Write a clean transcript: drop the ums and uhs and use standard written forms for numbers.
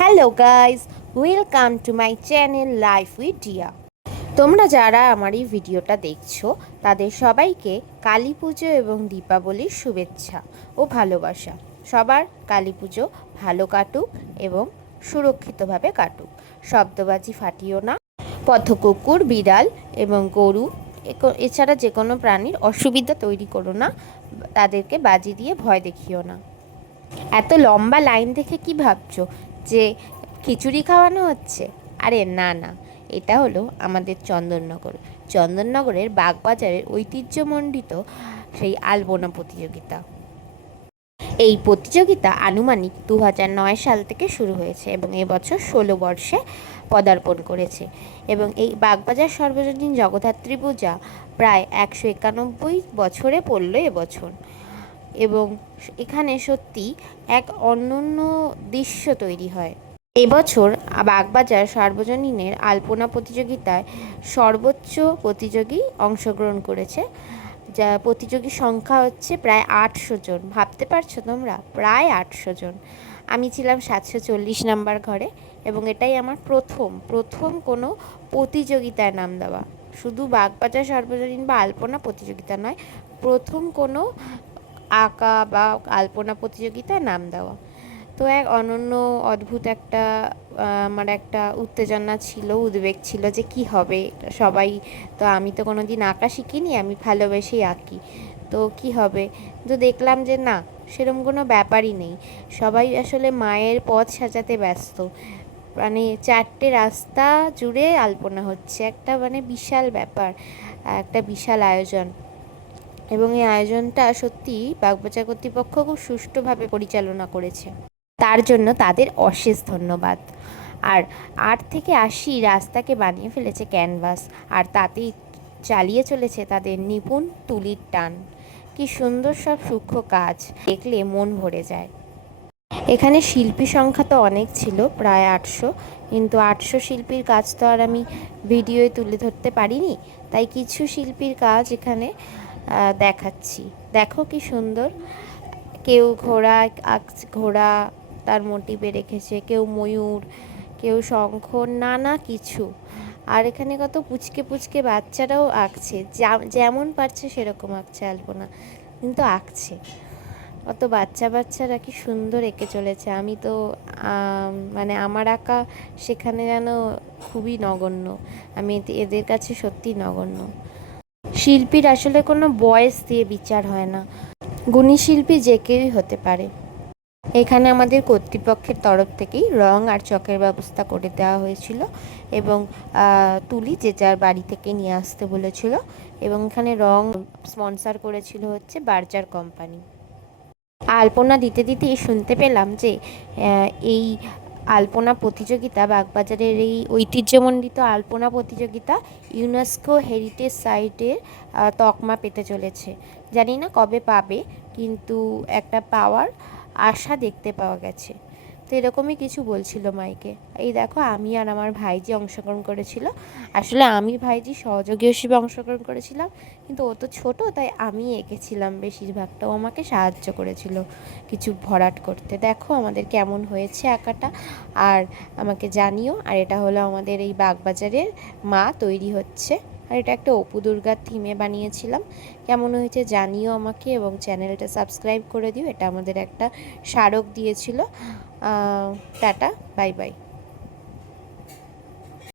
Hello guys, welcome to my channel life with টিয়া। তোমরা যারা আমার এই ভিডিওটা দেখছো তাদের সবাইকে কালী পুজো এবং দীপাবলির শুভেচ্ছা ও ভালোবাসা। সবার কালী পুজো ভালো কাটুক এবং সুরক্ষিতভাবে কাটুক। শব্দবাজি ফাটিও না, পথ কুকুর, বিড়াল এবং গরু এছাড়া যে কোনো প্রাণীর অসুবিধা তৈরি করো না, তাদেরকে বাজি দিয়ে ভয় দেখিও না। এত লম্বা লাইন দেখে কি ভাবছো যে খিচুড়ি খাওয়ানো হচ্ছে? আরে না না, এটা হলো আমাদের চন্দননগরের বাগবাজারের ঐতিহ্যমণ্ডিত সেই আলপনা প্রতিযোগিতা। এই প্রতিযোগিতা আনুমানিক 2009 সাল থেকে শুরু হয়েছে এবং এবছর 16 বর্ষে পদার্পণ করেছে। এবং এই বাগবাজার সর্বজনীন জগদ্ধাত্রী পূজা প্রায় 191 বছরে পড়ল এবছর। এবং এখানে সত্যি এক অনন্য দৃশ্য তৈরি হয়। এবছর বাগবাজার সার্বজনীনের আলপনা প্রতিযোগিতায় সর্বোচ্চ প্রতিযোগী অংশগ্রহণ করেছে, যা প্রতিযোগীর সংখ্যা হচ্ছে প্রায় 800 জন। ভাবতে পারছো তোমরা? প্রায় 800 জন। আমি ছিলাম 740 নাম্বার ঘরে এবং এটাই আমার প্রথম কোনো প্রতিযোগিতায় নাম দেওয়া। শুধু বাগবাজার সার্বজনীন বা আলপনা প্রতিযোগিতা নয়, প্রথম কোনো আঁকা বা আলপনা প্রতিযোগিতায় নাম দেওয়া। তো এক অনন্য অদ্ভুত একটা আমার একটা উত্তেজনা ছিল, উদ্বেগ ছিল যে কি হবে। সবাই তো, আমি তো কোনো দিন আঁকা শিখিনি, আমি ভালোবেসেই আঁকি, তো কি হবে। তো দেখলাম যে না, সেরকম কোনো ব্যাপারই নেই। সবাই আসলে মায়ের পথ সাজাতে ব্যস্ত। মানে 4টে রাস্তা জুড়ে আলপনা হচ্ছে, একটা মানে বিশাল ব্যাপার, একটা বিশাল আয়োজন। এবং এই আয়োজনটা সত্যি বাগবাজার কর্তৃপক্ষ খুব সুষ্ঠুভাবে পরিচালনা করেছে, তার জন্য তাদের অশেষ ধন্যবাদ। আর 8 থেকে 80 রাস্তাকে বানিয়ে ফেলেছে ক্যানভাস, আর তাতেই চালিয়ে চলেছে তাদের নিপুণ তুলির টান। কি সুন্দর সব সূক্ষ্ম কাজ, দেখলে মন ভরে যায়। এখানে শিল্পী সংখ্যা তো অনেক ছিল, প্রায় 800, কিন্তু 800 শিল্পীর কাজ তো আর আমি ভিডিওয়ে তুলে ধরতে পারিনি, তাই কিছু শিল্পীর কাজ এখানে দেখাচ্ছি। দেখো কি সুন্দর, কেউ ঘোড়া আঁকছে, ঘোড়া তার মোটিভে রেখেছে, কেউ ময়ূর, কেউ শঙ্খ, নানা কিছু। আর এখানে কত পুচকে পুচকে বাচ্চারাও আঁকছে, যেমন পারছে সেরকম আঁকছে আলপনা, কিন্তু আঁকছে। কত বাচ্চারা কি সুন্দর এঁকে চলেছে। আমি তো মানে আমার আঁকা সেখানে যেন খুবই নগণ্য, আমি এদের কাছে সত্যি নগণ্য। শিল্পীর আসলে কোনো বয়স দিয়ে বিচার হয় না, গুণী শিল্পী যে কেউই হতে পারে। এখানে আমাদের কর্তৃপক্ষের তরফ থেকেই রং আর চকের ব্যবস্থা করে দেওয়া হয়েছিল এবং তুলি যে যার বাড়ি থেকে নিয়ে আসতে বলেছিল। এবং এখানে রং স্পন্সর করেছিল হচ্ছে বার্জার কোম্পানি। আলপনা দিতে দিতেই শুনতে পেলাম যে এই আলপনা প্রতিযোগিতা, বাগবাজারের এই ঐতিহ্যমণ্ডিত আলপনা প্রতিযোগিতা ইউনেস্কো হেরিটেজ সাইটের তকমা পেতে চলেছে। জানি না কবে পাবে, কিন্তু একটা পাওয়ার আশা দেখতে পাওয়া গেছে। তো এরকমই কিছু বলছিল মাইকে। এই দেখো, আমি আর আমার ভাইজি অংশগ্রহণ করেছিল। আসলে আমি ভাইজি সহযোগী হিসেবে অংশগ্রহণ করেছিলাম, কিন্তু ও তো ছোটো, তাই আমি এঁকেছিলাম বেশিরভাগটা, ও আমাকে সাহায্য করেছিল কিছু ভরাট করতে। দেখো আমাদের কেমন হয়েছে আঁকাটা, আর আমাকে জানিও। আর এটা হলো আমাদের এই বাগবাজারের মা তৈরি হচ্ছে, আর এটা একটা অপু দুর্গার থিমে বানিয়েছিলাম। কেমন হয়েছে জানিও আমাকে, এবং চ্যানেলটা সাবস্ক্রাইব করে দিও, এটা আমাদের একটা স্মারক দিয়েছিল। Tata, bye bye.